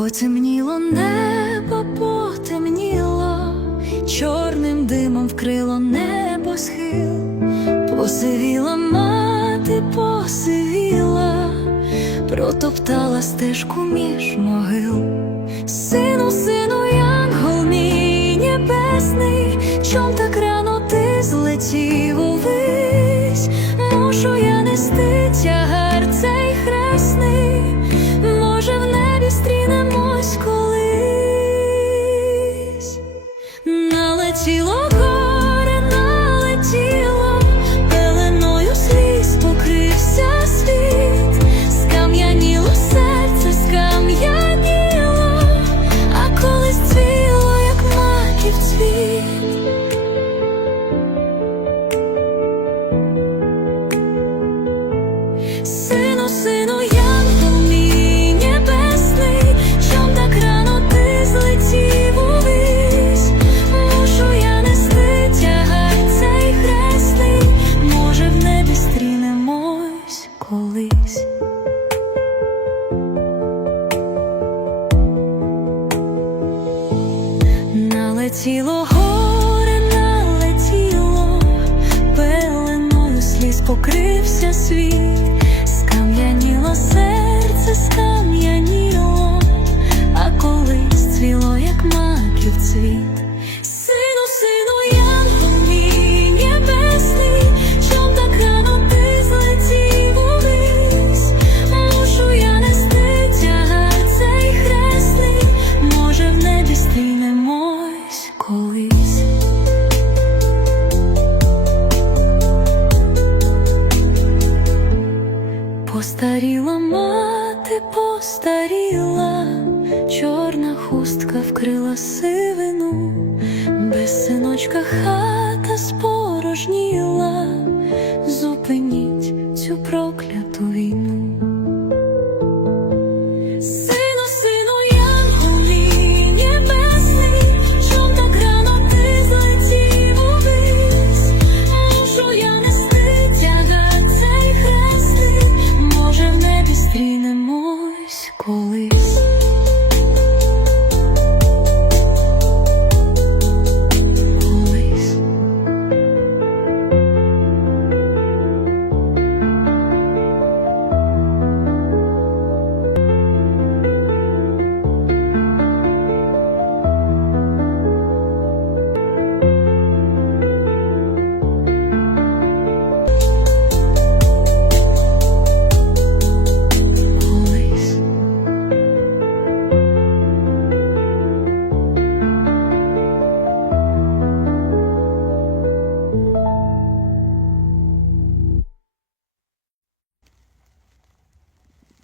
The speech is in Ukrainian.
Потемніло небо, потемніло, чорним димом вкрило небо схил, посивіла мати, посивіла, протоптала стежку між могил. Сину, сину, янгол мій небесний, чом так рано ти злетів увись? Мушу я нести тягар Сину, сину, янгол мій небесний, чом так рано ти злетів? Мушу я нести тягар цей хресний, може в небі стрінемось колись. Налетіло Постаріла мати, постаріла, чорна хустка вкрила сивину, без синочка хата спорожніла, зупиніть цю прокляту